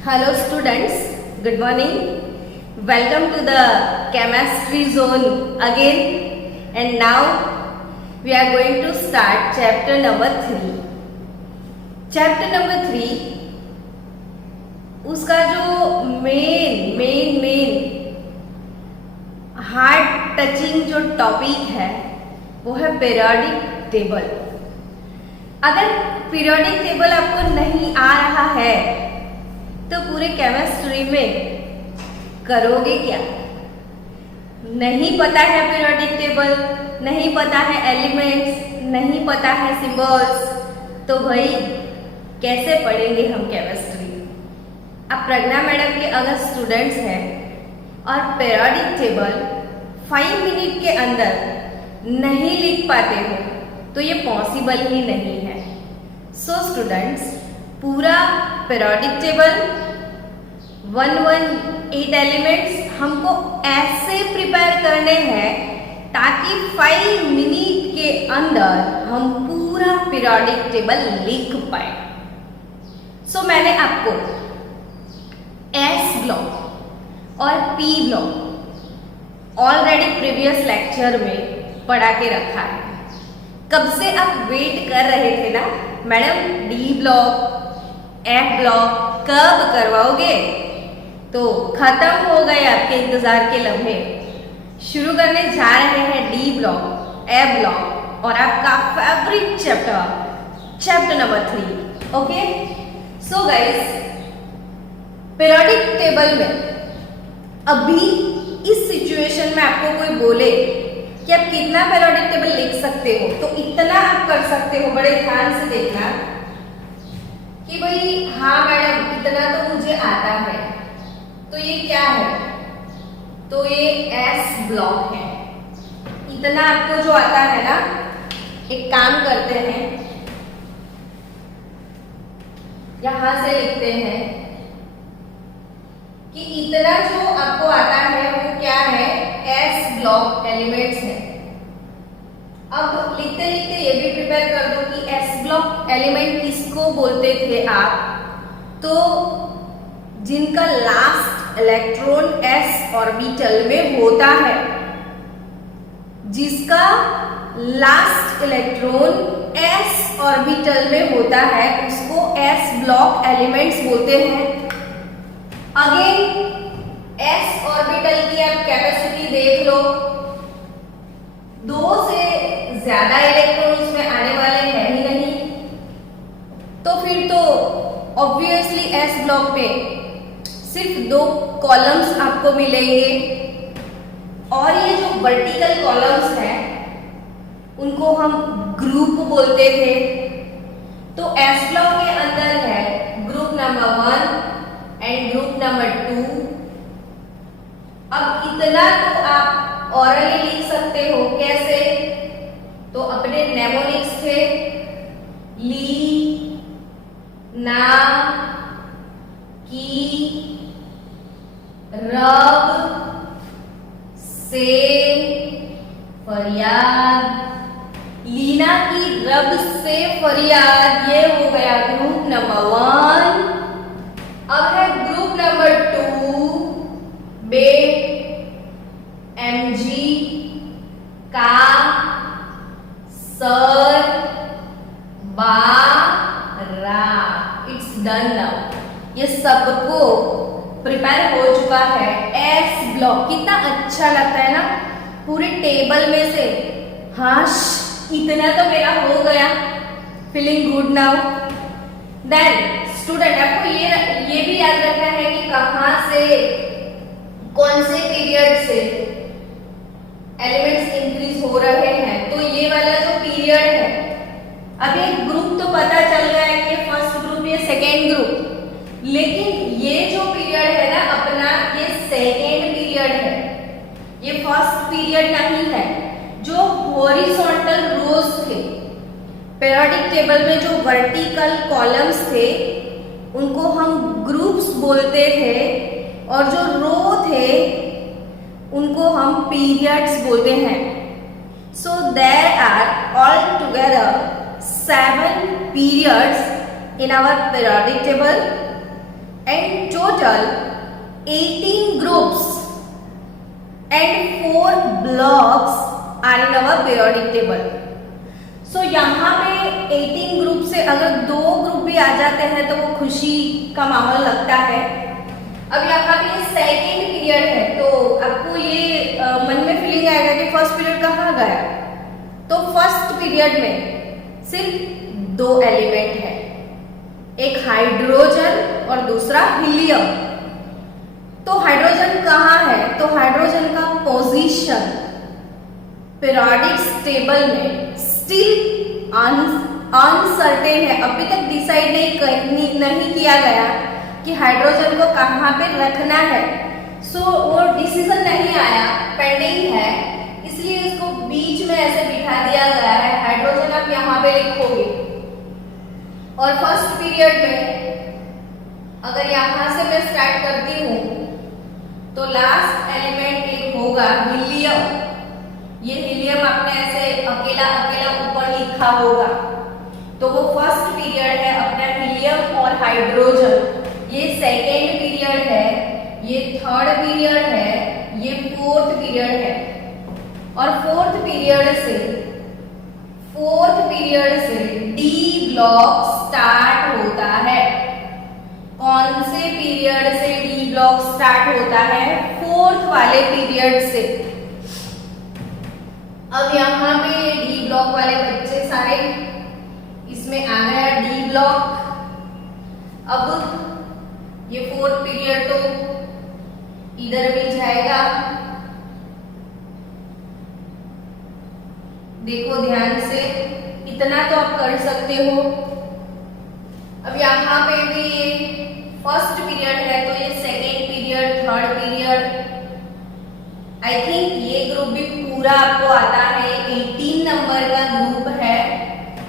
Hello students, good morning. Welcome to the chemistry zone again, and now we are going to start chapter number 3. Chapter number 3 उसका जो main heart touching जो topic है वो है periodic table. अगर periodic table आपको नहीं आ रहा है तो पूरे केमिस्ट्री में करोगे क्या? नहीं पता है पीरियोडिक टेबल, नहीं पता है एलिमेंट्स, नहीं पता है सिंबल्स, तो भाई कैसे पढ़ेंगे हम केमिस्ट्री? अब प्रज्ञा मैडम के अगर स्टूडेंट्स हैं और पीरियोडिक टेबल 5 मिनट के अंदर नहीं लिख पाते हो तो ये पॉसिबल ही नहीं है. सो स्टूडेंट्स, पूरा पीरियोडिक टेबल 118 एलिमेंट्स हमको ऐसे प्रिपेयर करने हैं ताकि 5 मिनट के अंदर हम पूरा पीरियोडिक टेबल लिख पाए. सो मैंने आपको एस ब्लॉक और P block already previous lecture में पढ़ा के रखा है. कब से आप वेट कर रहे थे ना, madam D block F block कब करवाओगे? तो खत्म हो गए आपके इंतजार के लम्हे. शुरू करने जा रहे हैं डी ब्लॉक, एफ ब्लॉक और आपका favourite chapter number 3. Okay, so guys, periodic table में अभी इस सिचुएशन में आपको कोई बोले कि आप कितना पीरियोडिक टेबल लिख सकते हो, तो इतना आप कर सकते हो. बड़े ध्यान से देखना कि भाई हाँ मैडम इतना तो मुझे आता है. तो ये क्या है? तो ये एस ब्लॉक है. इतना आपको जो आता है ना, एक काम करते हैं, यहां से लिखते हैं कि इतना जो आपको आता है वो क्या है? एस ब्लॉक एलिमेंट्स है. अब लिखते लिखते ये भी प्रिपेयर कर दो कि एस ब्लॉक एलिमेंट किसको बोलते थे आप? तो जिनका लास्ट इलेक्ट्रॉन एस ऑर्बिटल में होता है, जिसका लास्ट इलेक्ट्रॉन एस ऑर्बिटल में होता है उसको एस ब्लॉक एलिमेंट्स बोलते हैं. अगेन एस ऑर्बिटल की आप कैपेसिटी देख लो, 2 से ज्यादा इलेक्ट्रॉन उसमें आने वाले हैं ही नहीं, तो फिर तो ऑब्वियसली एस ब्लॉक में सिर्फ 2 कॉलम्स आपको मिलेंगे. और ये जो वर्टिकल कॉलम्स हैं उनको हम ग्रुप बोलते थे. तो एस ब्लॉक के अंदर है group number 1 and group number 2. अब इतना तो आप ऑरली लिख सकते हो. कैसे? तो अपने नेमोनिक्स थे, ली, ना, की, रब, से, फरियाद. लीना की रब से फरियाद, ये हो गया ग्रुप नंबर 1. अब है ग्रुप नंबर 2, बे, एमजी, का, सर, बा, रा. It's done now. ये सबको प्रिपेयर हो चुका है. एस ब्लॉक कितना अच्छा लगता है ना पूरे टेबल में से. हाँ, इतना तो मेरा हो गया. Feeling good now. Then student, आपको ये भी याद रखना है कि कहां से, कौन से पीरियड से एलिमेंट्स इंक्रीज हो रहे हैं. तो ये वाला जो पीरियड है, अब एक ग्रुप तो पता चल गया है कि फर्स्ट ग्रुप, ये सेकेंड ग्रुप, लेकिन ये जो पीरियड है ना अपना, ये सेकेंड पीरियड है, ये फर्स्ट पीरियड नहीं है. जो हॉरिजॉन्टल रोज थे पीरियोडिक टेबल में, जो वर्टिकल कॉलम्स थे उनको हम ग्रुप्स बोलते थे, और जो रो थे उनको हम पीरियड्स बोलते हैं. So there are all together 7 periods in our periodic table, and total 18 groups and 4 blocks are in our periodic table. So यहाँ पे 18 ग्रुप से अगर 2 ग्रुप भी आ जाते हैं तो वो खुशी का माहौल लगता है। अब यहाँ पे सेकेंड पीरियड है तो आपको ये मन में फीलिंग आएगा कि फर्स्ट पीरियड कहाँ गया। तो फर्स्ट पीरियड में सिर्फ 2 एलिमेंट है, एक हाइड्रोजन और दूसरा हीलियम। तो हाइड्रोजन कहाँ है? तो हाइड्रोजन का पोजीशन पीरियोडिक टेबल में स्टिल अनसर्टेन है, अभी तक डिसाइड नहीं किया गया कि हाइड्रोजन को कहाँ पे रखना है। सो वो डिसीजन नहीं आया, पेंडिंग है, इसलिए इसको बीच में ऐसे बिठा दिया गया है। हाइड्रोजन आप यहाँ पे लिखोगे और फर्स्ट पीरियड में अगर यहाँ से मैं स्टार्ट करती हूँ तो लास्ट एलिमेंट एक होगा हीलियम। ये हीलियम आपने ऐसे अकेला अकेला ऊपर लिखा होगा, तो वो फर्स्ट पीरियड है अपना हीलियम और हाइड्रोजन। ये सेकेंड पीरियड है, ये थर्ड पीरियड है, ये फोर्थ पीरियड है। और फोर्थ पीरियड से डी ब्लॉक स्टार्ट होता है। कौन से पीरियड से डी ब्लॉक स्टार्ट होता है? फोर्थ वाले पीरियड से। अब यहाँ पे डी ब्लॉक वाले बच्चे सारे इसमें आ गया डी ब्लॉक। अब ये फोर्थ पीरियड तो इधर भी जाएगा, देखो ध्यान से, इतना तो आप कर सकते हो। अब यहाँ पे भी ये फर्स्ट पीरियड है तो ये second period, third period. I think ये ग्रुप भी पूरा आपको आता है। 18 नंबर का ग्रुप है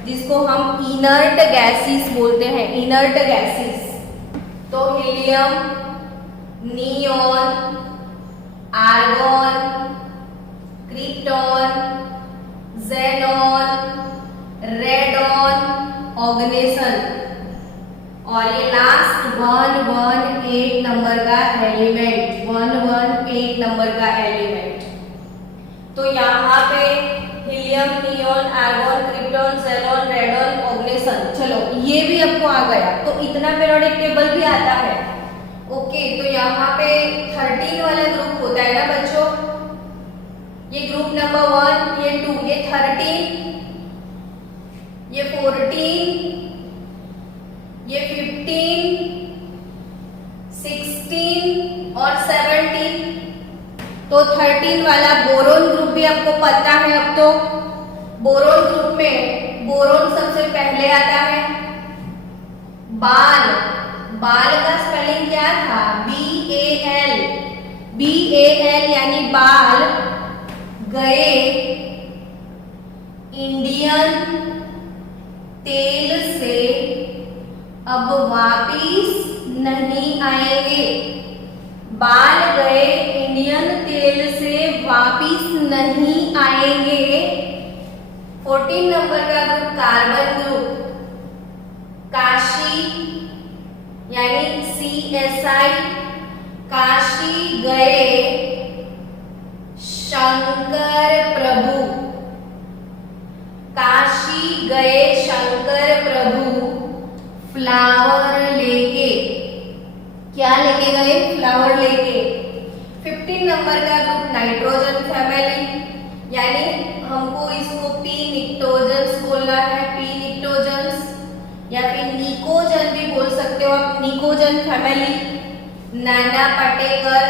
जिसको हम इनर्ट गैसेस बोलते हैं, इनर्ट गैसेस। तो helium, neon, argon, krypton, xenon, radon, oganesson और ये लास्ट 118 नंबर का एलिमेंट, 118 नंबर का एलिमेंट। तो यहाँ पे helium, neon, argon, krypton, xenon, radon, oganesson, चलो ये भी आपको आ गया। तो इतना पीरियोडिक टेबल भी आता है। ओके, तो यहाँ पे 13 वाला ग्रुप होता है ना बच्चों, ये ग्रुप नंबर 1, ये 2, ये 13, ये 14, ये 15, 16 और 17। तो 13 वाला बोरोन ग्रुप भी आपको पता है। अब तो बोरोन ग्रुप में बोरोन सबसे पहले आता है। बाल, बाल का स्पेलिंग क्या था? BAL, BAL यानी बाल गए इंडियन तेल से अब वापिस नहीं आएंगे। बाल गए इंडियन तेल से वापिस नहीं आएंगे। 14 नंबर का ग्रुप कार्बन ग्रुप, काशी यानी CSI, काशी गए शंकर प्रभु, काशी गए शंकर प्रभु फ्लावर लेके। क्या लेके गए? फ्लावर लेके। 15 नंबर का ग्रुप नाइट्रोजन फैमिली, यानी हमको इसको पी निक्टोजेंस बोलना है, पी निक्टोजेंस या फिर निकोजन भी बोल सकते हो आप, निकोजन फैमिली। नाना पाटेकर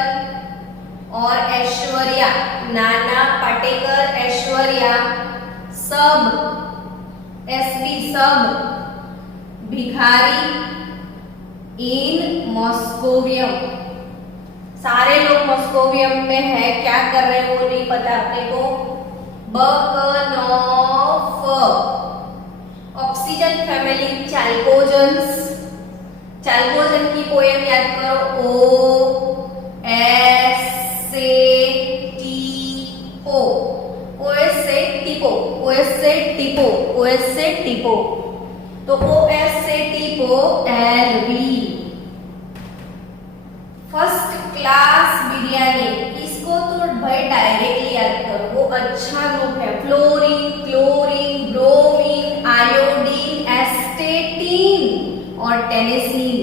और ऐश्वर्या, नाना पाटेकर, ऐश्वर्या सब एसपी, सब भिखारी इन मॉस्कोवियम। सारे लोग मॉस्कोवियम में है, क्या कर रहे हैं वो नहीं पता अपने को। बकनॉफ, ऑक्सीजन फैमिली चाल्कोजेंस, चाल्कोजन की पोएम याद करो, OS से टिपो, तो OS से टिपो LV। अच्छा ग्रुप है, फ्लोरीन, क्लोरीन, ब्रोमीन, आयोडीन, एस्टेटीन और टेनेसीन।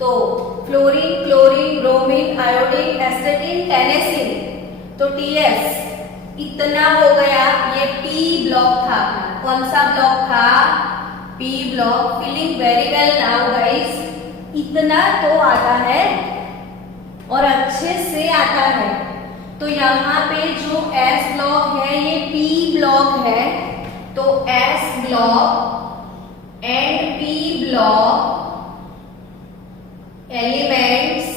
तो फ्लोरीन, क्लोरीन, ब्रोमीन, आयोडीन, एस्टेटीन, टेनेसीन, तो टीएस इतना हो गया। ये पी ब्लॉक था। कौन सा ब्लॉक था? P block. Feeling very well now guys. इतना तो आता है और अच्छे से आता है। तो यहाँ पे जो एस ब्लॉक है ये पी ब्लॉक है, तो S block and P block elements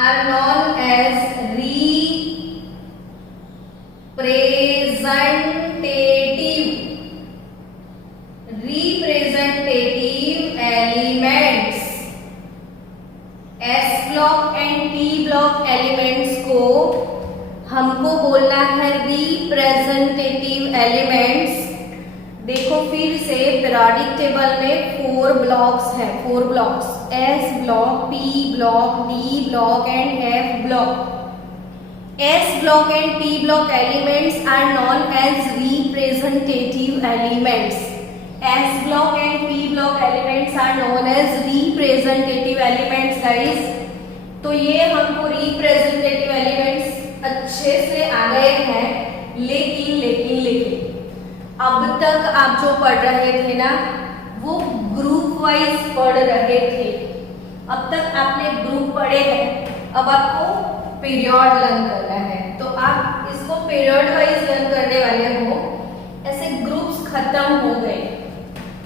are known as representative elements। S block and P block elements को हमको बोलना है रिप्रेजेंटेटिव एलिमेंट्स। देखो फिर से पीरियोडिक टेबल में 4 ब्लॉक्स हैं, 4 blocks, S block, P block, D block and F block. S block and P block elements are known as representative elements। S block and P block elements are known as representative elements guys। तो ये हमको representative elements अच्छे से आ गए हैं, लेकिन अब तक आप जो पढ़ रहे थे ना वो ग्रुप वाइज पढ़ रहे थे। अब तक आपने ग्रुप पढ़े हैं, अब आपको पीरियड लर्न करना है। तो आप इसको पीरियड वाइज लर्न करने वाले हो। ऐसे ग्रुप्स खत्म हो गए।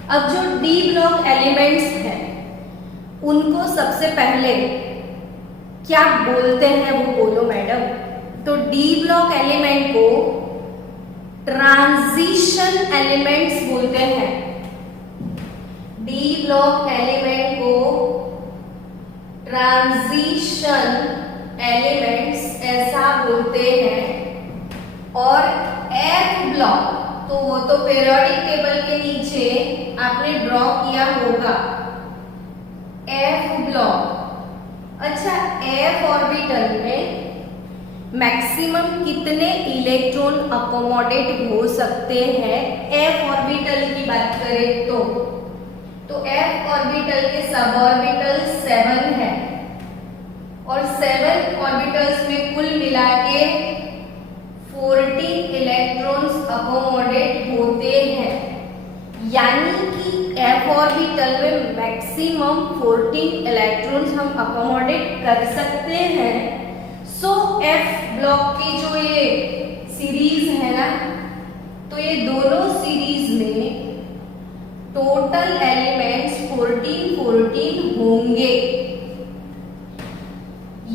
अब जो डी ब्लॉक एलिमेंट्स हैं उनको सबसे पहले क्या बोलते हैं वो बोलो मैडम। तो डी ब्लॉक एलिमेंट को ट्रांजिशन एलिमेंट्स बोलते हैं। डी ब्लॉक एलिमेंट को ट्रांजिशन एलिमेंट्स ऐसा बोलते हैं। और एफ ब्लॉक तो वो तो पीरियोडिक टेबल के नीचे आपने ड्रॉ किया होगा, एफ ब्लॉक। अच्छा, एफ ऑर्बिटल में मैक्सिमम कितने इलेक्ट्रॉन अकोमोडेट हो सकते हैं? एफ ऑर्बिटल की बात करें तो एफ ऑर्बिटल के सब ऑर्बिटल 7 है और 7 ऑर्बिटल्स में कुल मिला के 14 इलेक्ट्रॉन्स अकोमोडेट होते हैं। यानी कि एफ ऑर्बिटल में मैक्सिमम 14 इलेक्ट्रॉन्स हम अकोमोडेट कर सकते हैं। सो एफ ब्लॉक की जो ये सीरीज है ना, तो ये दोनों सीरीज में टोटल एलिमेंट्स 14 होंगे।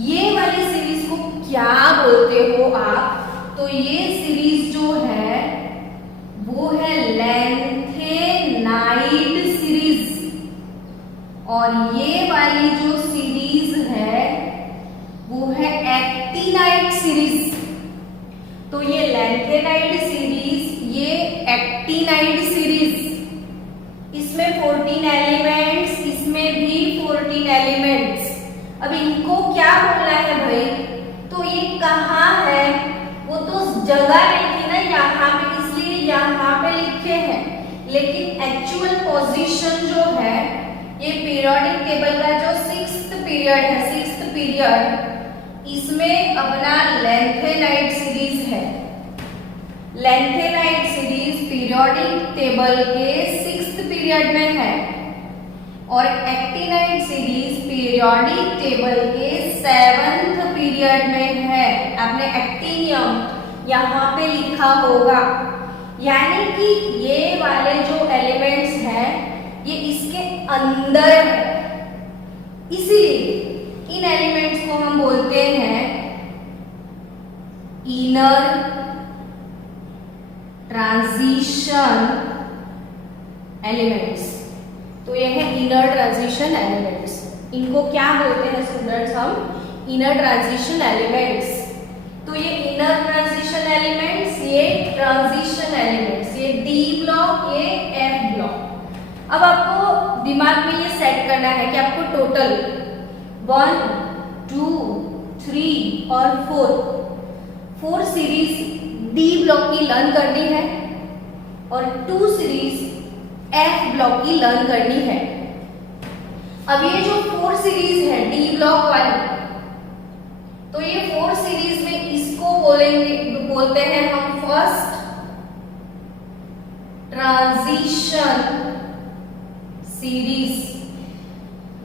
ये वाली सीरीज को क्या बोलते हो आप? तो ये सीरीज जो है वो है लैंथेनाइड सीरीज, और ये वाली जो सीरीज है वो है एक्टिनाइड सीरीज। तो ये लैंथेनाइड सीरीज, ये एक्टिनाइड सीरीज, इसमें 14 एलिमेंट्स, इसमें भी 14 एलिमेंट्स। अब इनको क्या बोलना है भाई? तो ये कहाँ है? वो तो जगह नहीं थी ना यहाँ पे, इसलिए यहाँ पे लिखे हैं। लेकिन एक्चुअल पोजीशन जो है ये पीरियोडिक टेबल का जो 6th पीरियड है, 6th पीरियड, इसमें अपना लैंथेनाइड सीरीज है। लैंथेनाइड सीरीज पीरियोडिक टेबल के 6th पीरियड में है और एक्टिनाइड सीरीज पीरियोडिक टेबल के 7th पीरियड में है। आपने एक्टिनियम यहाँ पे लिखा होगा। यानी कि ये वाले जो एलिमेंट्स हैं ये इसके अंदर है, इसीलिए इन एलिमेंट्स को हम बोलते हैं इनर ट्रांजिशन एलिमेंट्स। तो ये है इनर ट्रांजिशन एलिमेंट्स। इनको क्या बोलते हैं स्टूडेंट्स? हम इनर ट्रांजिशन एलिमेंट्स। तो ये इनर ट्रांजिशन एलिमेंट्स, ये ट्रांजिशन एलिमेंट्स, ये डी ब्लॉक, ये एफ ब्लॉक। अब आपको दिमाग में ये सेट करना है कि आपको टोटल 1 2 3 और 4 सीरीज डी ब्लॉक की लर्न करनी है और 2 सीरीज एफ ब्लॉक की लर्न करनी है। अब ये जो 4 सीरीज है डी ब्लॉक वाली, तो ये 4 सीरीज में इसको बोलते हैं हम फर्स्ट ट्रांजिशन सीरीज,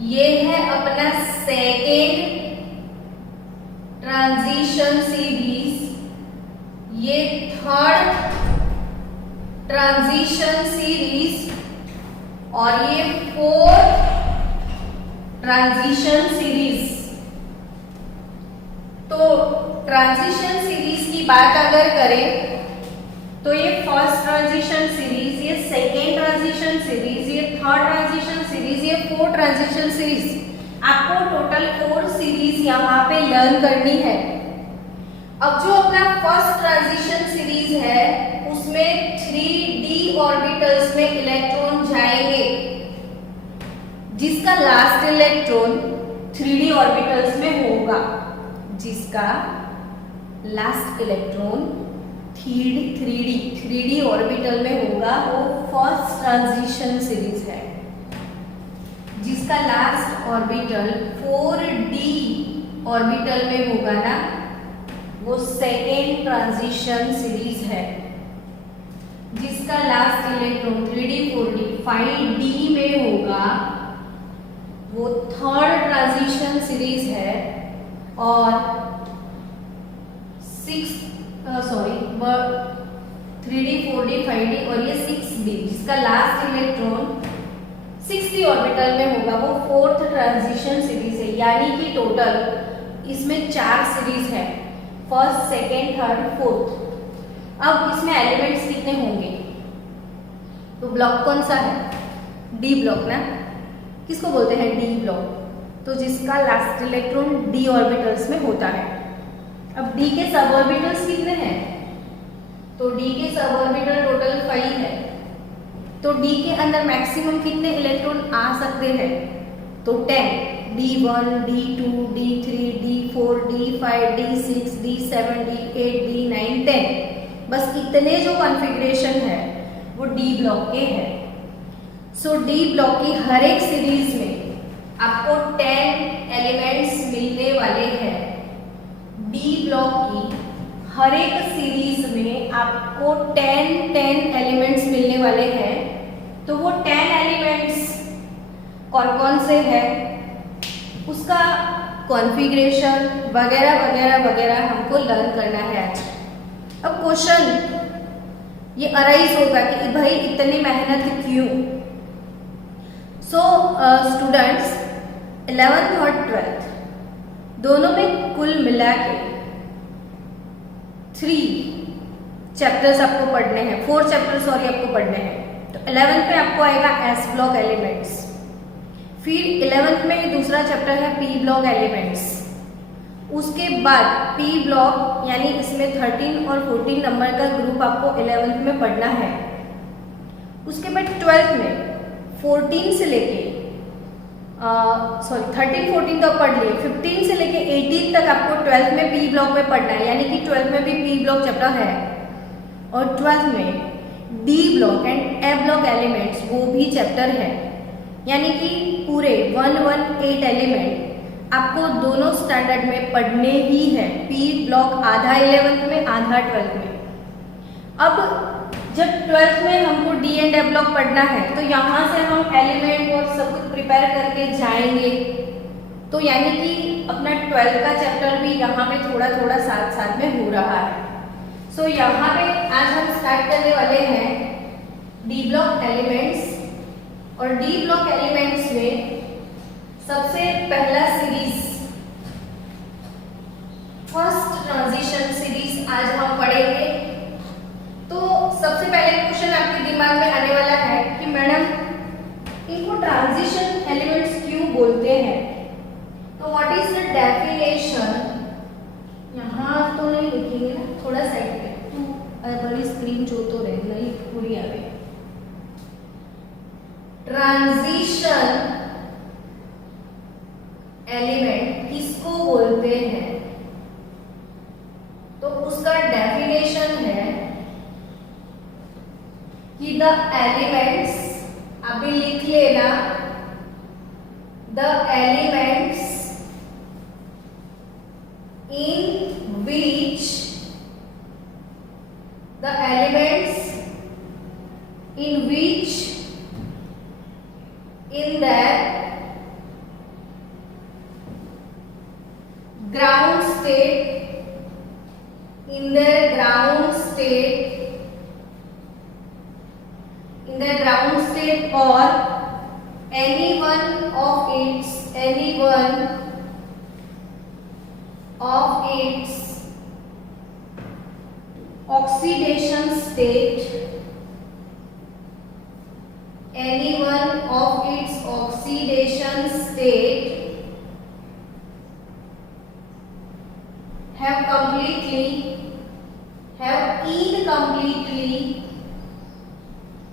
ये है अपना सेकेंड ट्रांजिशन सीरीज, ये थर्ड ट्रांजिशन सीरीज और ये फोर्थ ट्रांजिशन सीरीज। तो ट्रांजिशन सीरीज की बात अगर करें तो ये फर्स्ट ट्रांजिशन सीरीज, ये सेकेंड ट्रांजिशन सीरीज, ये थर्ड ट्रांजिशन सीरीज, ये फोर्थ ट्रांजिशन सीरीज, आपको टोटल 4 सीरीज यहाँ पे लर्न करनी है। अब जो अपना फर्स्ट ट्रांजिशन सीरीज है उसमें 3d ऑर्बिटल्स में इलेक्ट्रॉन जाएंगे, जिसका लास्ट इलेक्ट्रॉन 3d ऑर्बिटल्स में होगा, जिसका लास्ट इलेक्ट्रॉन 3d ऑर्बिटल में होगा, वो फर्स्ट ट्रांजिशन सीरीज है। जिसका लास्ट ऑर्बिटल 4d ऑर्बिटल में होगा ना, वो सेकेंड ट्रांजिशन सीरीज है। जिसका last electron 3d 4d 5d में होगा, वो थर्ड ट्रांजिशन सीरीज है। और 3d 4d 5d और ये 6d, जिसका लास्ट इलेक्ट्रॉन 6d ऑर्बिटल में होगा, वो फोर्थ ट्रांजिशन सीरीज है। यानी कि टोटल इसमें 4 सीरीज है, फर्स्ट सेकेंड थर्ड फोर्थ। अब इसमें एलिमेंट्स कितने होंगे, तो ब्लॉक कौन सा है, डी ब्लॉक ना, किसको बोलते हैं डी ब्लॉक, तो जिसका लास्ट इलेक्ट्रॉन d ऑर्बिटल्स में होता है। अब d के सब ऑर्बिटल्स कितने हैं, तो d के सब ऑर्बिटल टोटल 5 है, तो d के अंदर मैक्सिमम कितने इलेक्ट्रॉन आ सकते हैं, तो 10, d1 d2 d3 d4 d5 d6 d7 d8 d9 10, बस इतने जो कॉन्फ़िगरेशन है वो d ब्लॉक के हैं। सो d ब्लॉक की हर एक सीरीज में आपको 10 एलिमेंट्स मिलने वाले हैं। डी ब्लॉक की हर एक सीरीज में आपको 10 एलिमेंट्स मिलने वाले हैं। तो वो 10 एलिमेंट्स कौन कौन से हैं, उसका कॉन्फ़िगरेशन वगैरह वगैरह वगैरह हमको लर्न करना है आज। अब क्वेश्चन ये अराइज होगा कि भाई इतनी मेहनत क्यों। सो स्टूडेंट्स 11th और 12th दोनों में कुल मिला के 3 चैप्टर्स आपको पढ़ने हैं, 4 चैप्टर सॉरी आपको पढ़ने हैं। तो 11th में आपको आएगा एस ब्लॉक एलिमेंट्स, फिर 11th में दूसरा चैप्टर है पी ब्लॉक एलिमेंट्स, उसके बाद पी ब्लॉक यानी इसमें 13 और 14 नंबर का ग्रुप आपको 11th में पढ़ना है। उसके बाद 12th में 14 से लेके 13 14 तो पढ़ लिए, 15 से लेके 18 तक आपको 12th में पी ब्लॉक में पढ़ना है, यानी कि 12th में भी पी ब्लॉक चैप्टर है। और 12th में D block and A block elements वो भी चैप्टर है, यानी कि पूरे 118 एलिमेंट आपको दोनों स्टैंडर्ड में पढ़ने ही है। पी ब्लॉक आधा 11th में आधा 12th में। अब जब 12th में हमको डी एंड ए ब्लॉक पढ़ना है तो यहाँ से हम एलिमेंट और सब कुछ प्रिपेयर करके जाएंगे, तो यानी कि अपना 12th का चैप्टर भी यहाँ पे थोड़ा थोड़ा साथ साथ में हो रहा है। सो यहाँ पे आज हम स्टार्ट करने वाले हैं डी ब्लॉक एलिमेंट्स। और डी ब्लॉक एलिमेंट्स में सबसे पहला सीरीज फर्स्ट ट्रांजिशन सीरीज आज हम पढ़ेंगे। तो सबसे पहले क्वेश्चन आपके दिमाग में आने वाला है कि मैडम इनको ट्रांजिशन एलिमेंट्स क्यों बोलते हैं, तो व्हाट इज द डेफिनेशन, यहाँ तो नहीं लिखेंगे ना, थोड़ा साइड पे तू बड़ी स्क्रीन जो तो रहे नहीं पूरी आवे। ट्रांजिशन एलिमेंट किसको बोलते हैं, लेना, the elements in which in their ground state or any one of its oxidation state,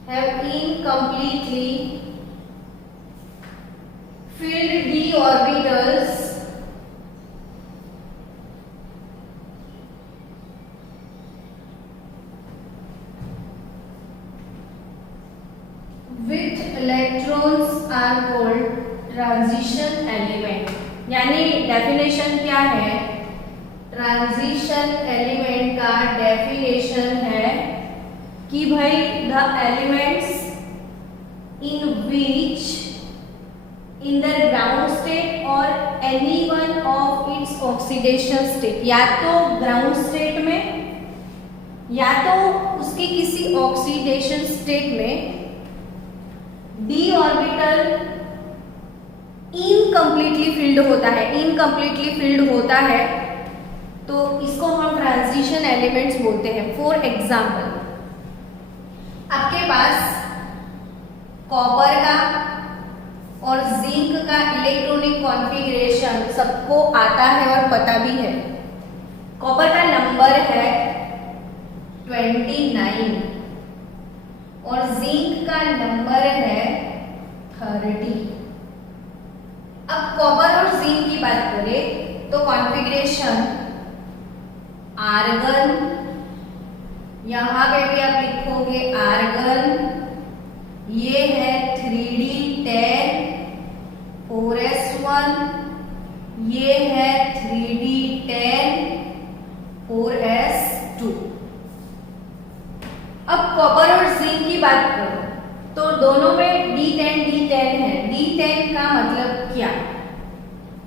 have incompletely filled d orbitals with electrons are called transition element। यानी डेफिनेशन क्या है? ट्रांजिशन एलिमेंट का definition है कि भाई the elements in which in the ground state और any one of its oxidation state, या तो ग्राउंड स्टेट में या तो उसके किसी ऑक्सीडेशन स्टेट में डी ऑर्बिटल इनकम्प्लीटली फिल्ड होता है, तो इसको हम ट्रांजिशन एलिमेंट्स बोलते हैं। फॉर एग्जाम्पल, आपके पास कॉपर का और जिंक का इलेक्ट्रॉनिक कॉन्फ़िगरेशन सबको आता है और पता भी है। कॉपर का नंबर है 29 और जिंक का नंबर है 30। अब कॉपर और जिंक की बात करें तो कॉन्फ़िगरेशन आर्गन, यहां पे भी आप लिखोगे आर्गन, ये है 3d10 4s1, ये है 3d10 4s2। अब कॉपर और जिंक की बात करो तो दोनों में d10 है। d10 का मतलब क्या?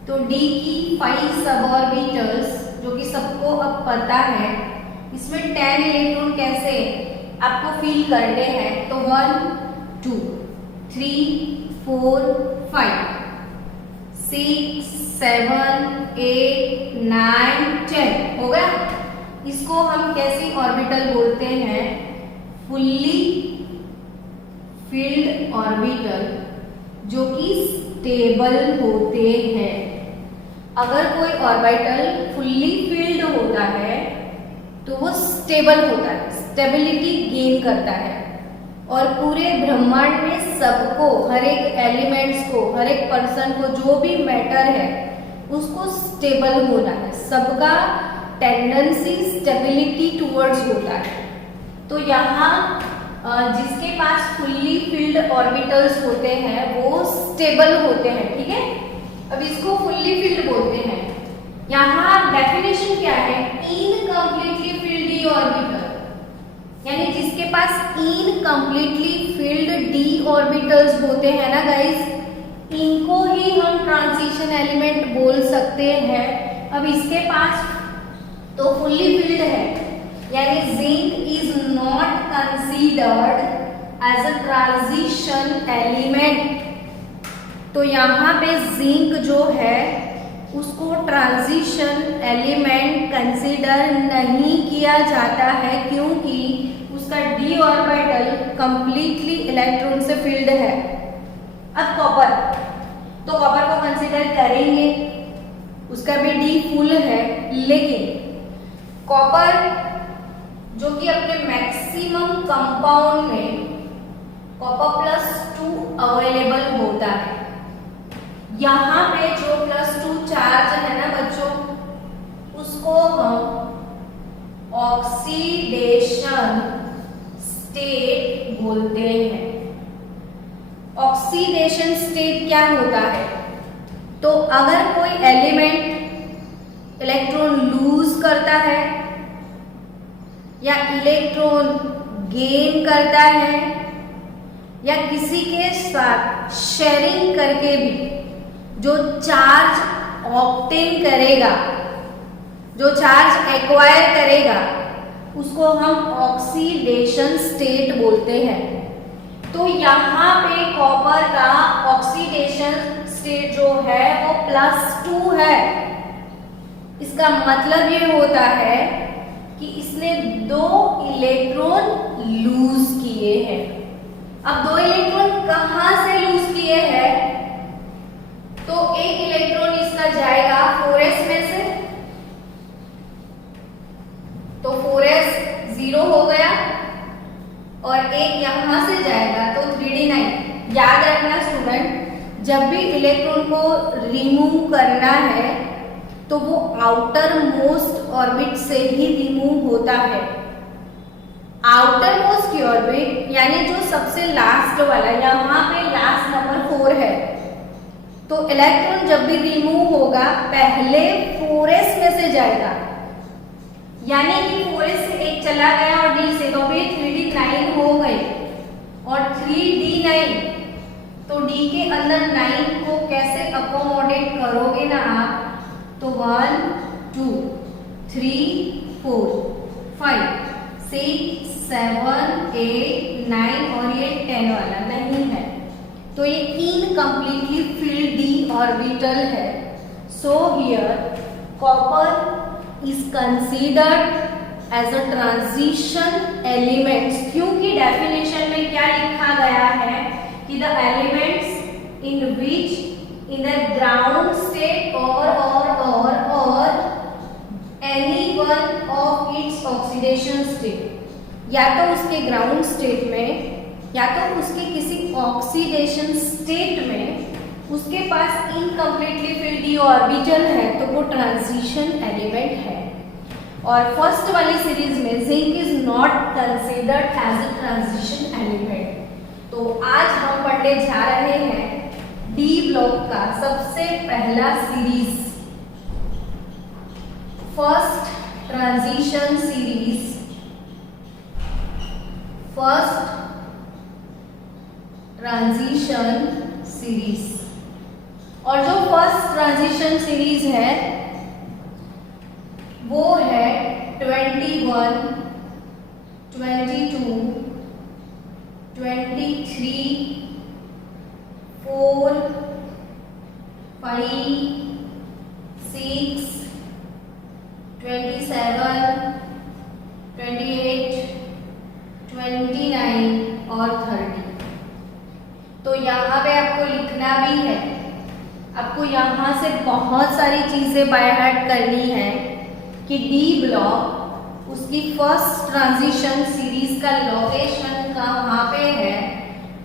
तो d की 5 सब ऑर्बिटल्स जो कि सबको अब पता है, इसमें 10 इलेक्ट्रॉन कैसे आपको फील करने हैं, तो 1 2 3 4 5 6 7 8 9 10 हो गया। इसको हम कैसी ऑर्बिटल बोलते हैं? फुल्ली फिल्ड ऑर्बिटल, जो कि स्टेबल होते हैं। अगर कोई ऑर्बिटल फुल्ली फिल्ड होता है तो वो स्टेबल होता है, स्टेबिलिटी गेन करता है, और पूरे ब्रह्मांड में सबको, हर एक एलिमेंट्स को, हर एक पर्सन को, जो भी मैटर है उसको स्टेबल होना है। सबका टेंडेंसी स्टेबिलिटी टुवर्ड्स होता है। तो यहाँ जिसके पास फुल्ली फिल्ड ऑर्बिटल्स होते हैं वो स्टेबल होते हैं, ठीक है। अब इसको फुल्ली फिल्ड बोलते हैं। यहाँ डेफिनेशन क्या है? इनकम्प्लीटली फिल्ड डी ऑर्बिटल, यानी जिसके पास इनकम्प्लीटली फिल्ड डी ऑर्बिटल्स होते हैं ना गाइस, इनको ही हम ट्रांजिशन एलिमेंट बोल सकते हैं। अब इसके पास तो फुल्ली फिल्ड है, यानी zinc is not considered as a transition element. तो यहाँ पे जिंक जो है उसको ट्रांजिशन एलिमेंट कंसीडर नहीं किया जाता है, क्योंकि उसका डी ऑर्बिटल कंप्लीटली इलेक्ट्रॉन से फिल्ड है। अब कॉपर, तो कॉपर को कंसीडर करेंगे, उसका भी डी फुल है, लेकिन कॉपर जो कि अपने मैक्सिमम कंपाउंड में कॉपर +2 अवेलेबल होता है। यहाँ पे जो +2 चार्ज है ना बच्चों, उसको हम ऑक्सीडेशन स्टेट बोलते हैं। ऑक्सी ऑक्सीडेशन स्टेट क्या होता है? तो अगर कोई एलिमेंट इलेक्ट्रॉन लूज करता है या इलेक्ट्रॉन गेन करता है या किसी के साथ शेयरिंग करके भी जो चार्ज ऑब्टेन करेगा, जो चार्ज एक्वायर करेगा, उसको हम ऑक्सीडेशन स्टेट बोलते हैं। तो यहाँ पे कॉपर का ऑक्सीडेशन स्टेट जो है वो +2 है। इसका मतलब ये होता है कि इसने 2 इलेक्ट्रॉन लूज किए हैं। अब 2 इलेक्ट्रॉन कहां से लूज किए हैं? तो एक इलेक्ट्रॉन इसका जाएगा 4s में से, तो 4s 0 हो गया, और एक यहां से जाएगा तो 3d9। याद रखना स्टूडेंट, जब भी इलेक्ट्रॉन को रिमूव करना है तो वो आउटर मोस्ट ऑर्बिट से ही रिमूव होता है। आउटर मोस्ट ऑर्बिट यानी जो सबसे लास्ट वाला, यहाँ पे लास्ट नंबर 4 है, तो इलेक्ट्रॉन जब भी रिमूव होगा पहले 4s में से जाएगा, यानी कि 4s से एक चला गया और d से, तो अभी 3d9 हो गई, और 3d9, तो d के अंदर 9 को कैसे अकोमोडेट करोगे ना आप? तो 1 2 3 4 5 6 7 8 9 और ये 10 वाला नहीं है, तो ये इनकम्प्लीटली फिल्ड d ऑर्बिटल है। So here copper is considered as a transition elements, क्योंकि डेफिनेशन में क्या लिखा गया है कि the elements in which in the ground state or any one of its oxidation state, या तो उसके ग्राउंड स्टेट में या तो उसके किसी ऑक्सीडेशन स्टेट में उसके पास इनकम्प्लीटली फिल्ड d ऑर्बिटल है, तो वो ट्रांजिशन एलिमेंट है। और फर्स्ट वाली सीरीज में zinc is not considered as a transition element. तो आज हम पढ़ने जा रहे हैं डी ब्लॉक का सबसे पहला series, first transition series, first transition series. और जो फर्स्ट ट्रांजिशन सीरीज है वो है 21 22 23 4 5 6 27 28 29 और 30। तो यहाँ पे आपको लिखना भी है, आपको यहाँ से बहुत सारी चीजें बाय हार्ट करनी है कि डी ब्लॉक उसकी फर्स्ट ट्रांजिशन सीरीज का लोकेशन कहाँ पे है,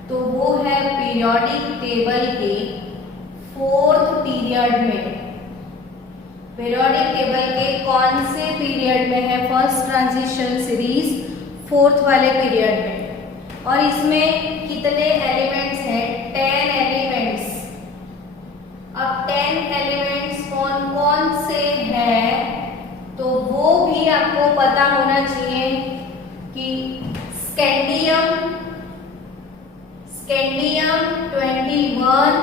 तो वो है पीरियोडिक टेबल के 4th पीरियड में। पीरियोडिक टेबल के कौन से पीरियड में है फर्स्ट ट्रांजिशन सीरीज? 4th वाले पीरियड में। और इसमें कितने एलिमेंट्स हैं? 10 एलिमेंट्स। अब 10 एलिमेंट्स कौन कौन से हैं तो वो भी आपको पता होना चाहिए कि scandium 21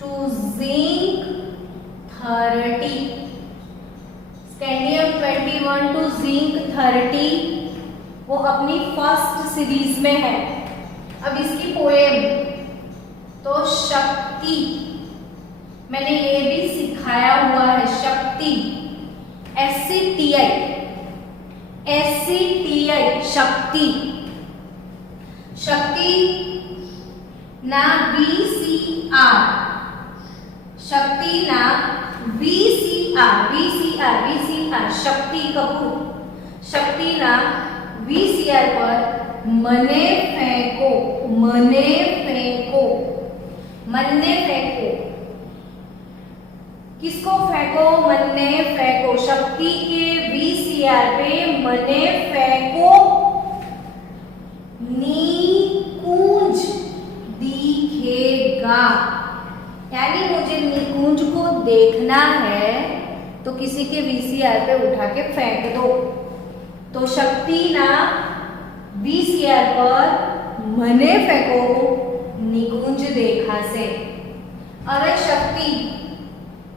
to zinc 30, scandium 21 to zinc 30 वो अपनी फर्स्ट सीरीज में है। अब इसकी पोएम तो शक्ति, मैंने ये भी सिखाया हुआ है, शक्ति SCTI शक्ति, शक्ति ना VCR, शक्ति ना VCR शक्ति कपूर, शक्ति ना VCR पर मने फेंको, किसको फेंको? मन्ने फेंको, शक्ति के VCR पे मने फेंको, निकुंज दी देखेगा, यानी मुझे निकुंज को देखना है तो किसी के वीसीआर पे उठा के फेंक दो। तो शक्ति ना वीसीआर पर મને फेंको निकुंज देखा से। હવે शक्ति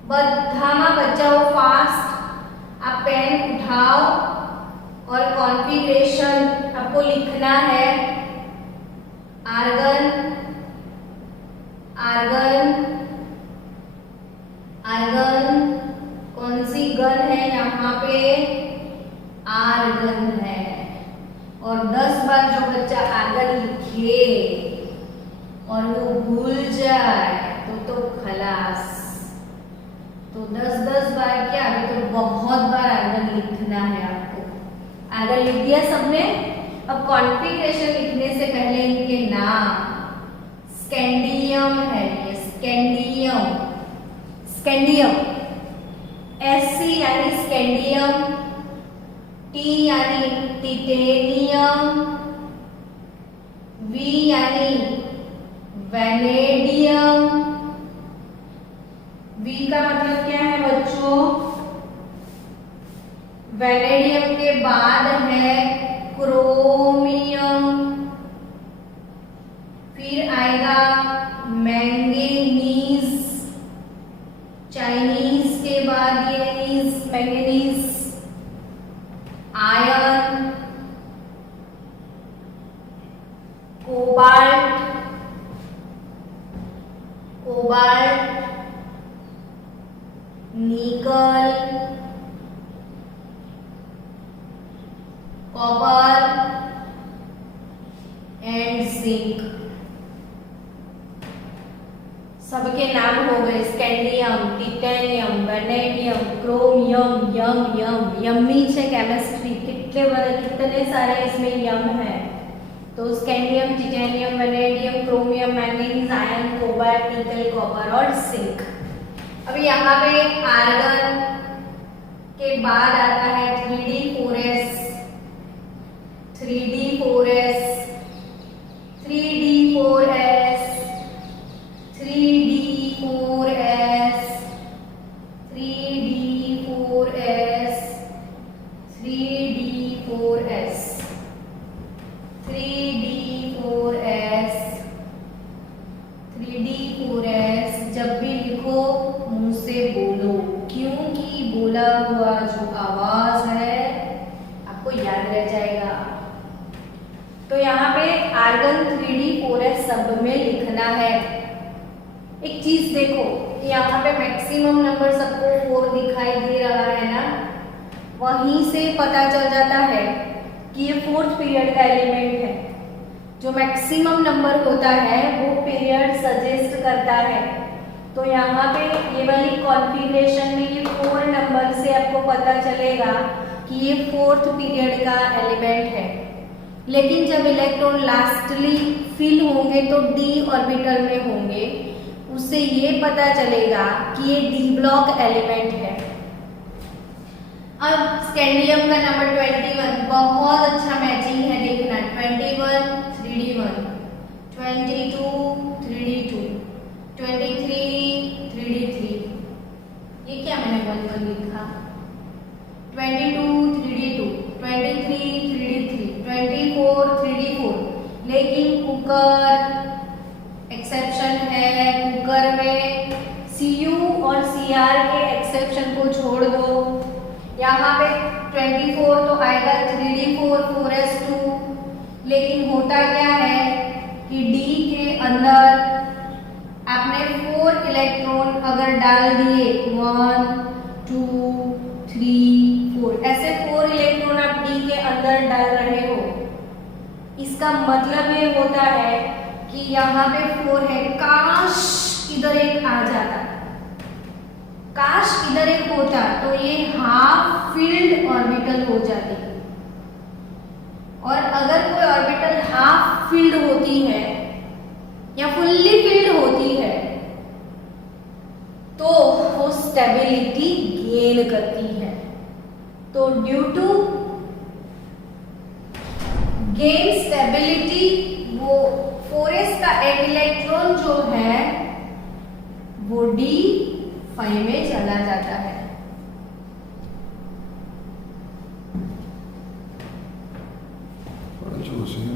બધામાં બચાવો फास्ट, आप पेन उठाओ और कॉन्फ़िगरेशन आपको लिखना है। आर्गन आर्गन आर्गन कौन सी गन है यहाँ पे? आर्गन है। और 10 बार जो बच्चा आर्गन लिखे और वो भूल जाए तो खलास। तो 10-10 बार क्या, अभी तो बहुत बार आर्गन लिखना है आपको। आर्गन लिख दिया सबने? अब कॉन्फ़िगरेशन लिखने से पहले इनके नाम, स्कैंडियम है ये, स्कैंडियम, स्कैंडियम, SC यानी स्कैंडियम, T यानी टिटेनियम, V यानी वैनेडियम। V का मतलब क्या है बच्चों? वैनेडियम के बाद है क्रोमियम, फिर आएगा मैंगनीज, चाइनीज के बाद ये नीज, मैंगनीज, आयरन, कोबाल्ट, कोबाल्ट, निकल, कॉपर एंड जिंक। सबके नाम हो गए, स्कैंडियम, टिटेनियम, वेनेडियम, क्रोमियम, यम यम्मी છે केमिस्ट्री, कितने सारे इसमें यम है। तो scandium, titanium, vanadium, chromium, manganese, iron, cobalt, निकल, कॉपर और जिंक। अब यहाँ पे आर्गन के बाद आता है 3D4S, 3D4S, 3D4S, 3D4S, 3D4S, 3D4S, 3D4S, 3D4S। जब भी लिखो मुंह से बोलो, क्योंकि बोला हुआ जो आवाज है आपको याद रह जाएगा। तो यहाँ पे आर्गन 3D4S सब में लिखना है। एक चीज देखो, यहाँ पे मैक्सिमम नंबर सबको 4 दिखाई दे रहा है ना, वहीं से पता चल जाता है कि ये 4th पीरियड का एलिमेंट है। जो मैक्सिमम नंबर होता है वो पीरियड सजेस्ट करता है। तो यहाँ पे ये वाली कॉन्फ़िगरेशन में ये 4 नंबर से आपको पता चलेगा कि ये 4th पीरियड का एलिमेंट है। लेकिन जब इलेक्ट्रॉन लास्टली फिल होंगे तो d ऑर्बिटल में होंगे, उससे ये पता चलेगा कि ये d ब्लॉक एलिमेंट है। अब स्कैंडियम का नंबर 21 बहुत अच्छा मैचिंग है, देखना 21 3D1, 22 3D2, 23 3D3। ये क्या मैंने 1 लिखा? 22 3D2, 23 3D3, 24 3D4। लेकिन कुकर एक्सेप्शन है, कुकर में Cu और Cr के एक्सेप्शन को छोड़ दो। यहाँ पे 24 तो आएगा 3D4 4s2। लेकिन होता क्या है कि D के अंदर आपने 4 इलेक्ट्रॉन अगर डाल दिए, 1 2 3 4, ऐसे 4 इलेक्ट्रॉन आप D के अंदर डाल रहे हो, इसका मतलब ये होता है कि यहाँ पे 4 है। काश इधर एक आ जाता, काश इधर एक होता तो ये हाफ फील्ड ऑर्बिटल हो जाती। और अगर कोई ऑर्बिटल हाफ फील्ड होती है या फुल्ली फील्ड होती है तो वो स्टेबिलिटी गेन करती है। तो ड्यू टू गेन स्टेबिलिटी, वो 4s का एक इलेक्ट्रॉन जो है वो D5 में चला जाता है।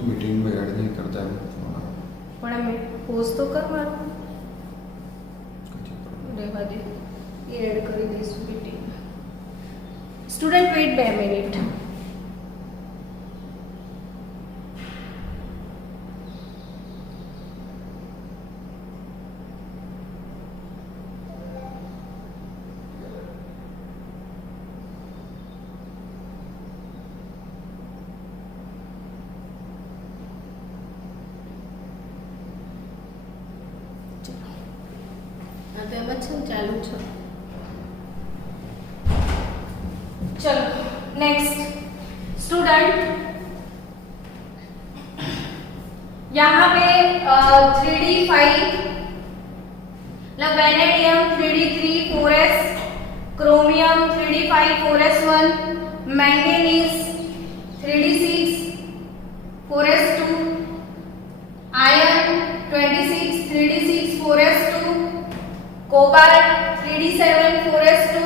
मीटिंग में ऐड नहीं करता है પણ અમે પોઝ તો કરવાનું રહેવા દે, એ એડ કરી દઈશું મીટિંગ। Student weight 2 minute. તો એમ જ છે ને, ચાલુ છે। चलो नेक्स्ट स्टूडेंट, यहाँ पे 3D5 vanadium 3D3 4s, chromium 3D5 4s1, manganese 3D6 4s2, iron 26 3D6 4s2, cobalt 3D7 4s2,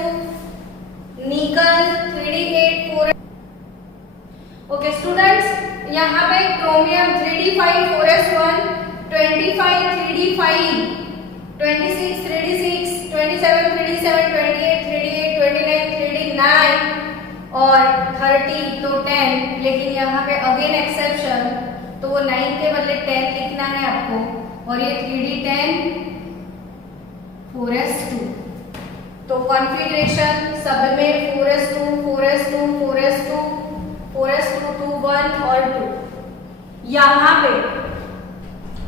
निकल 3D8 4s। ओके स्टूडेंट्स, यहाँ पे chromium 3D5 4s1, 25 3D5, 26 3D6, 27 3D7, 28 3D8, 29 3D9 और 30 तो 10, लेकिन यहाँ पे अगेन एक्सेप्शन, तो वो 9 के बदले 10 लिखना है आपको, और ये 3D10 4s2। तो कॉन्फ़िगरेशन सब में 4s2 4s2 4s2 4s2 2 1 और 2। यहाँ पे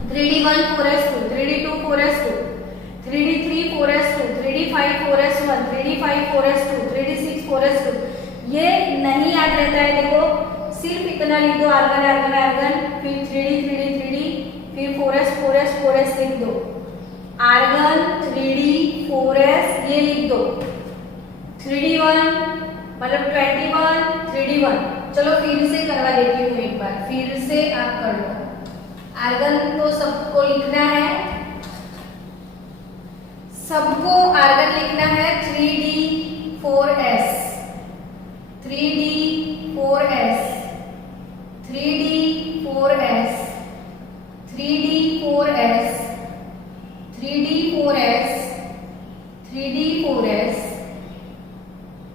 3D1 4s2, 3D2 4s2, 3D3 4s2, 3D5 4s1, 3D5 4s2, 3D6 4s2। ये नहीं याद रहता है, देखो सिर्फ इतना लिख दो, आर्गन आर्गन आर्गन, फिर 3D 3D 3D, फिर 4s 4s 4s लिख दो, आर्गन 3D 4s ये लिख दो, 3D1 मतलब 21 3D1। चलो फिर से करवा देती हूँ एक बार, फिर से आप कर लो। आर्गन तो सबको लिखना है, सबको आर्गन लिखना है 3D4s, 3D4s, 3D4s, 3D4s, 3D4s, 3D4s,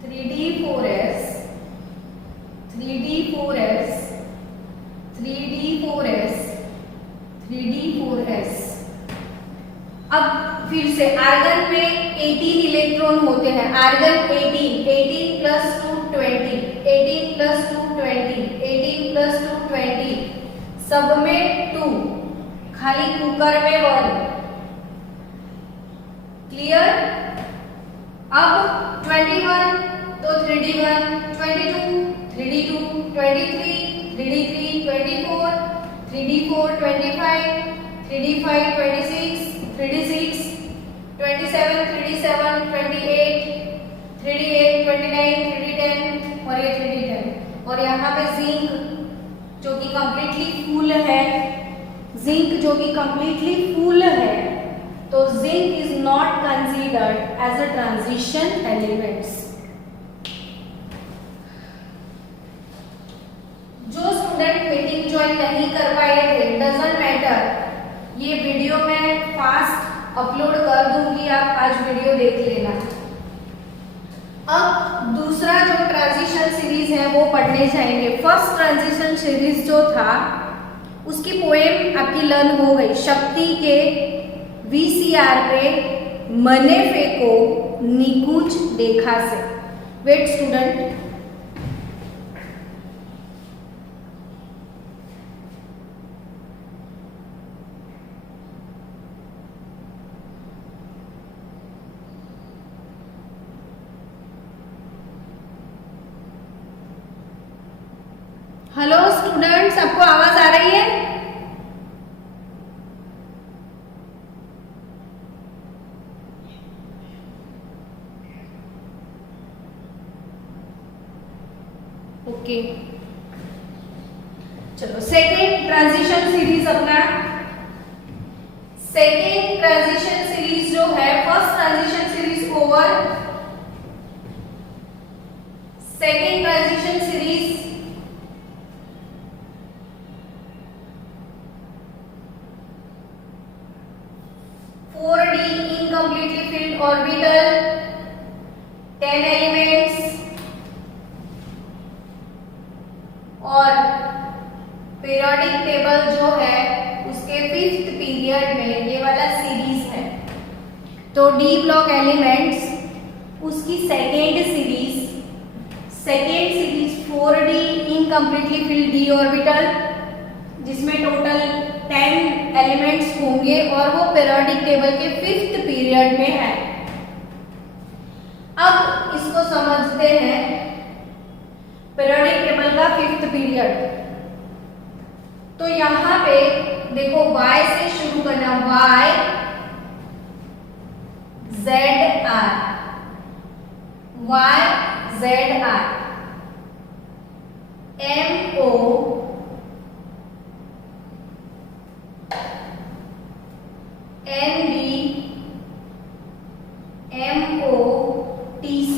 3D4s, 3D4s, 3D4s, 3D4s। अब फिर से आर्गन में 18 इलेक्ट्रॉन होते हैं, आर्गन 18, 18 प्लस 2 20, 18 प्लस 2 20, 18 प्लस 2 20, सब में 2, खाली कुकर में 1। क्लियर? अब 21 तो 3D1, 22 3D2, 23 3D3, 24 3D4, 25 3D5, 26 3D6, 27 3D7, 28 3D8, 29 3D10 और ये 3D10। और यहाँ पे जिंक जो कि कंप्लीटली फुल है, जिंक जो कि कंप्लीटली फुल है, तो zinc is not considered as a transition elements. जो स्टूडेंट मीटिंग ज्वाइन नहीं कर पाए थे, डजंट मैटर, ये वीडियो मैं फास्ट अपलोड कर दूंगी, आप आज वीडियो देख लेना। अब दूसरा जो ट्रांजिशन सीरीज है वो पढ़ने जाएंगे। फर्स्ट ट्रांजिशन सीरीज जो था उसकी पोएम आपकी लर्न हो गई, शक्ति के VCR पे मने फेंको निकुंज देखा से। वेट स्टूडेंट, हेलो स्टूडेंट्स, आपको आवाज आ रही है? ओके, चलो सेकेंड ट्रांजिशन सीरीज अपना। सेकेंड ट्रांजिशन सीरीज जो जो है first transition series over, second transition series, four D incompletely field orbital, 10 elements और पीरियोडिक टेबल जो है उसके 5th पीरियड में ये वाला सीरीज है। तो डी ब्लॉक एलिमेंट्स उसकी second series 4D incompletely field D orbital, जिसमें टोटल 10 एलिमेंट्स होंगे और वो पीरियोडिक टेबल के 5th पीरियड में है। अब इसको समझते हैं पीरियोडिक टेबल का 5th पीरियड। तो यहां पे देखो y से शुरू करना, y z r, y z r, m o n b m o t c,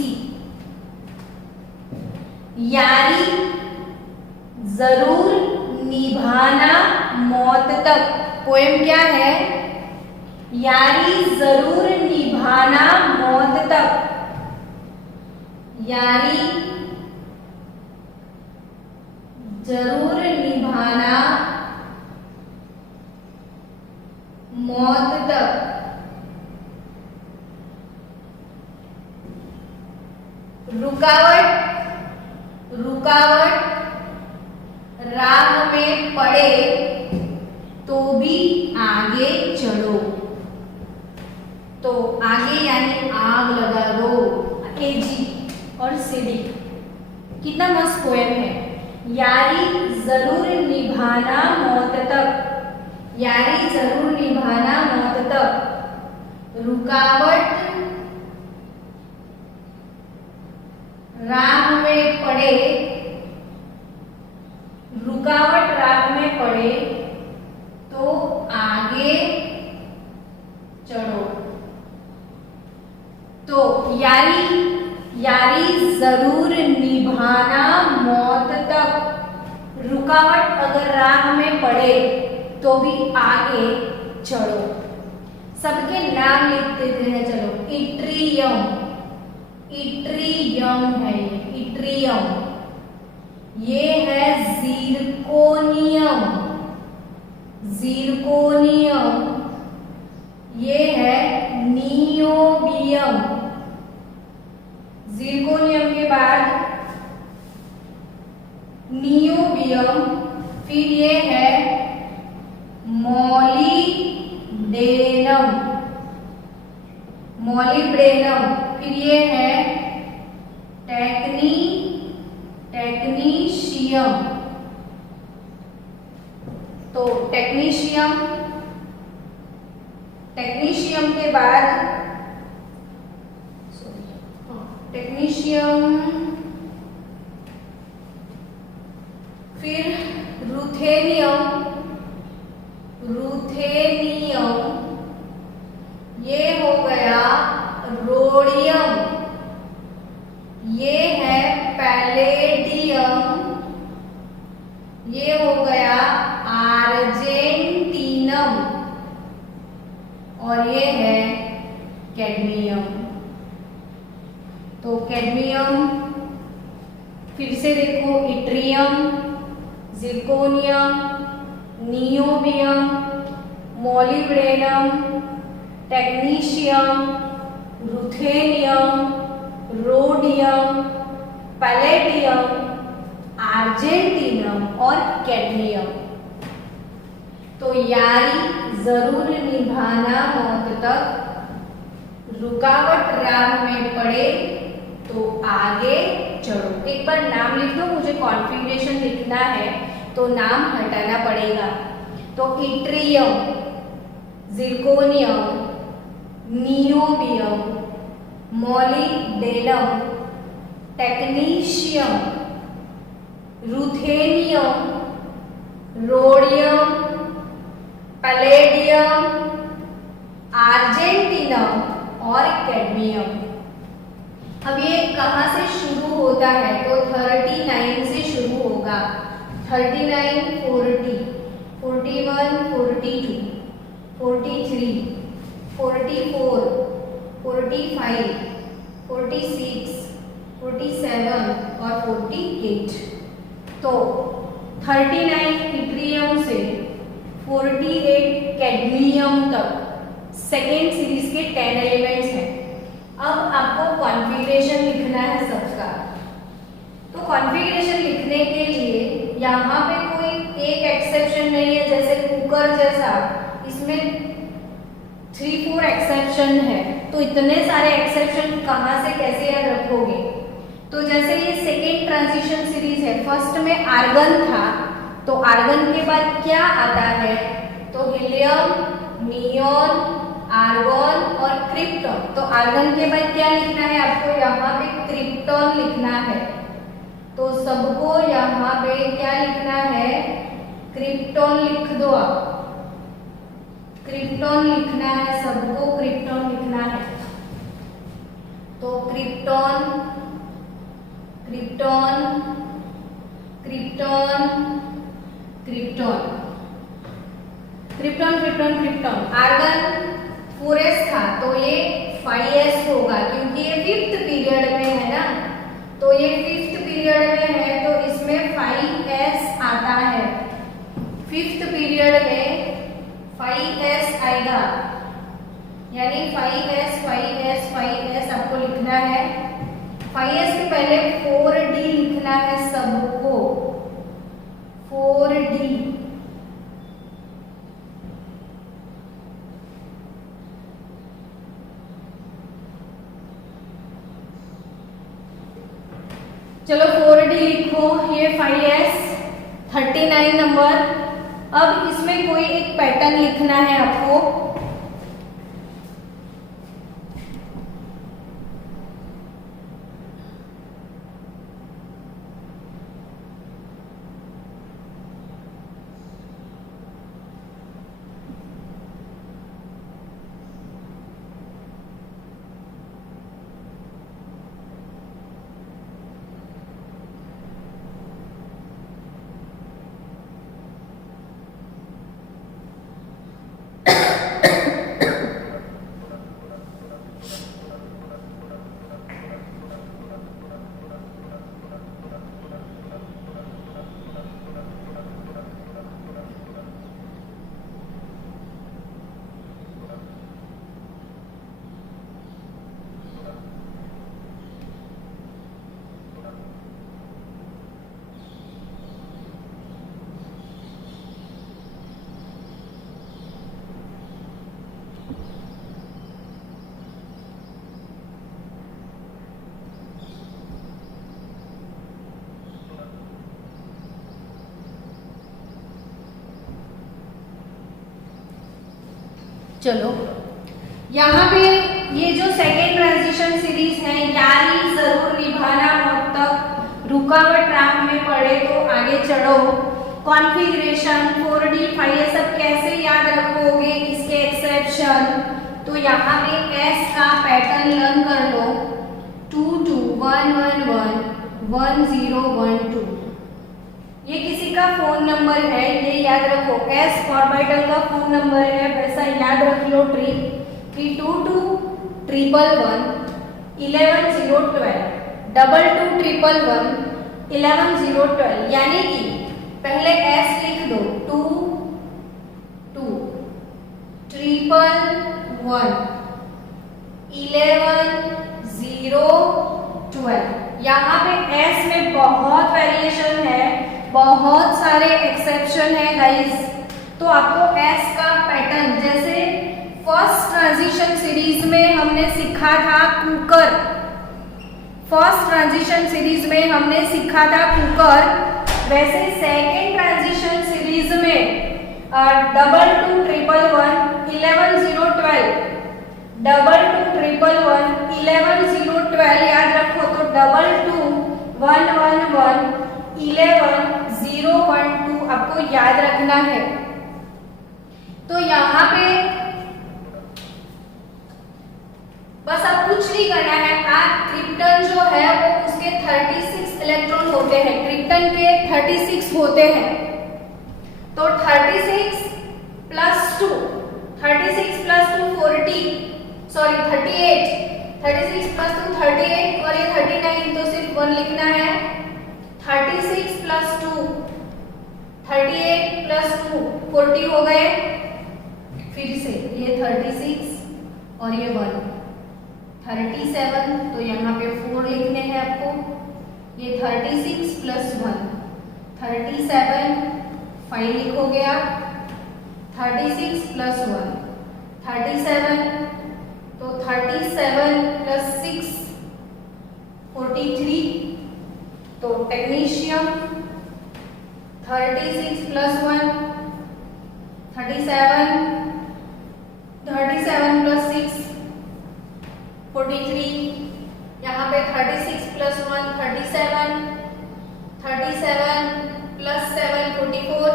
यारी जरूर निभाना मौत तक। पोएम क्या है? यारी जरूर निभाना मौत तक, यारी जरूर निभाना मौत तक। रुकावट राह में पड़े तो भी आगे चढ़ो। तो आगे यानी आग लगा दो, एजी और सीडी। कितना मस्त पोएम है। यारी जरूर निभाना मौत तक, यारी जरूर निभाना मौत तक। रुकावट राह में पड़े, रुकावट राह में पड़े तो आगे चढ़ो। तो यारी जरूर निभाना मौत तक। रुकावट अगर राह में पड़े तो भी आगे चढ़ो। सबके नाम लिखते हैं। चलो, इट्रियम, इट्रियम है ये, इट्रियम। ये है ज़िरकोनियम, ज़िरकोनियम। ये है नियोबियम। ज़िरकोनियम के बाद नियोबियम, फिर ये है मॉलिब्डेनम, मॉलिब्डेनम। फिर ये है टेक्नीशियम। तो टेक्नीशियम, टेक्नीशियम के बाद टेक्नीशियम, फिर रुथेनियम, रुथेनियम। ये हो गया रोडियम। ये है पैलेडियम। ये हो गया आर्जेंटीनम और ये है कैडमियम। तो कैडमियम, फिर से देखो, yttrium, zirconium, niobium, molybdenum, technetium, ruthenium, rhodium, palladium, argentinum और कैडमियम। तो यारी जरूर निभाना मौत तक। रुकावट राह में पड़े तो आगे चढ़ो। एक बार नाम लिख दो, मुझे कॉन्फ़िगरेशन लिखना है तो नाम हटाना पड़ेगा। तो yttrium, zirconium, niobium, molybdenum, technetium, ruthenium, rhodium, palladium, argentinum molybdenum और कैडमियम। अब ये कहाँ से शुरू होता है? तो 39 से शुरू होगा। 39, 40, 41, 42, 43, 44, 45, 46, 47 और 48। तो 39 इट्रियम से 48 कैडमियम तक सेकेंड सीरीज के 10 एलिमेंट्स हैं। अब आपको कॉन्फ़िगरेशन लिखना है सबका। तो कॉन्फ़िगरेशन लिखने के लिए यहाँ पे कोई एक एक्सेप्शन नहीं है, जैसे कुकर जैसा इसमें 3-4 एक्सेप्शन है। तो इतने सारे एक्सेप्शन कहाँ से कैसे याद रखोगे? तो जैसे ये सेकेंड ट्रांजिशन सीरीज है, फर्स्ट में आर्गन था, तो आर्गन के बाद क्या आता है? तो हीलियम, नियॉन, आर्गन और क्रिप्टॉन। तो आर्गन के बाद क्या लिखना है आपको? यहाँ पे क्रिप्टॉन लिखना है। तो सबको यहाँ पे क्या लिखना है? क्रिप्टॉन लिख दो आप। क्रिप्टॉन लिखना है, सबको क्रिप्टॉन लिखना है। तो krypton, krypton, krypton, krypton, krypton, krypton, krypton. Argon 4s था, तो ये 5s होगा क्योंकि ये 5th पीरियड में है ना। तो ये 5th पीरियड में है, तो इसमें 5s आता है। 5th पीरियड में 5s आएगा, यानी 5s, 5s, 5s आपको लिखना है। 5s के पहले 4d लिखना है सबको, 4d। चलो 4d लिखो, ये 5s, 39 नंबर। अब इसमें कोई एक पैटर्न लिखना है आपको। चलो यहाँ पे ये जो सेकेंड ट्रांजिशन सीरीज है, यारी जरूर निभाना मत तक, रुकावट राह में पड़े तो आगे चढ़ो। कॉन्फ़िगरेशन 4d 5s सब कैसे याद रखोगे, इसके एक्सेप्शन। तो यहाँ पे s का पैटर्न लर्न कर लो, 2 2 1 1 1 1 0 1 2। ये किसी का फोन नंबर है, ये याद रखो। s ऑर्बिटल का फोन नंबर है, वैसा याद रख लो। 322 111 11 0 12 22 111 11 0 12, यानी कि पहले s लिख दो, 2 2 111 11 0 12। यहाँ पे s में बहुत वेरिएशन है, बहुत सारे एक्सेप्शन है गाइस। तो आपको s का पैटर्न, जैसे फर्स्ट ट्रांजिशन सीरीज में हमने सीखा था कुकर, फर्स्ट ट्रांजिशन सीरीज में हमने सीखा था कुकर, वैसे सेकेंड ट्रांजिशन सीरीज में 22 111 11 0 12 22 111 11 0 12 याद रखो। तो 22 111 11 0 1 2 आपको याद रखना है। तो यहाँ पे बस अब कुछ नहीं करना है। आप क्रिप्टन जो है वो उसके 36 इलेक्ट्रॉन होते हैं, क्रिप्टन के 36 होते हैं। तो 36 प्लस 2 38 36 प्लस 2 38 और ये 39, तो सिर्फ 1 लिखना है। 36 प्लस 2 38 प्लस 2 40 हो गए। फिर से ये 36 और ये 1 37, तो यहाँ पे 4 लिखने हैं आपको। ये 36 प्लस 1 37 5 लिखोगे आप। 36 प्लस 1 37, तो 37 प्लस 6 43, तो टेक्नीशियम 36 प्लस 1 37 प्लस 6 43, यहाँ पे 36 प्लस 1 37 प्लस 7 44,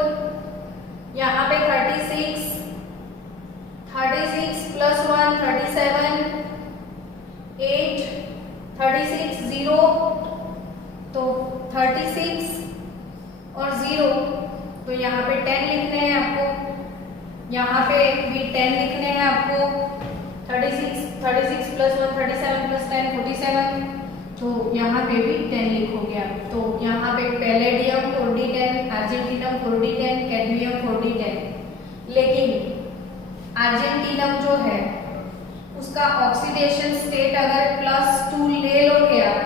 यहाँ पे 36 प्लस 1 37 8 36 0, तो 36 और 0, तो यहाँ पे 10 लिखने हैं आपको। यहाँ पे भी 10 लिखने हैं आपको। 36 प्लस 1 37 प्लस 10 47, तो यहाँ पे भी 10 लिखोगे आप। तो यहाँ पे palladium 4d10, अर्जेंटिनम 4d10, cadmium 4d10। लेकिन अर्जेंटिनम जो है उसका ऑक्सीडेशन स्टेट अगर +2 ले लोगे आप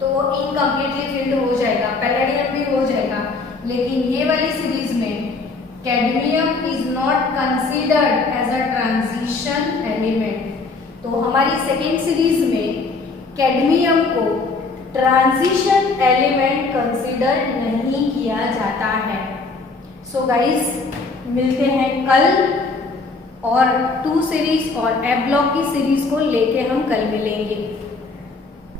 तो वो इनकम्प्लीटली फिल्ड हो जाएगा, पैलेडियम भी हो जाएगा। लेकिन ये वाली सीरीज में cadmium is not considered as a transition element. तो हमारी सेकेंड सीरीज में कैडमियम को ट्रांजिशन एलिमेंट कंसीडर नहीं किया जाता है। सो गाइस, मिलते हैं कल और 2 सीरीज और एफ ब्लॉक की सीरीज को लेके हम कल मिलेंगे।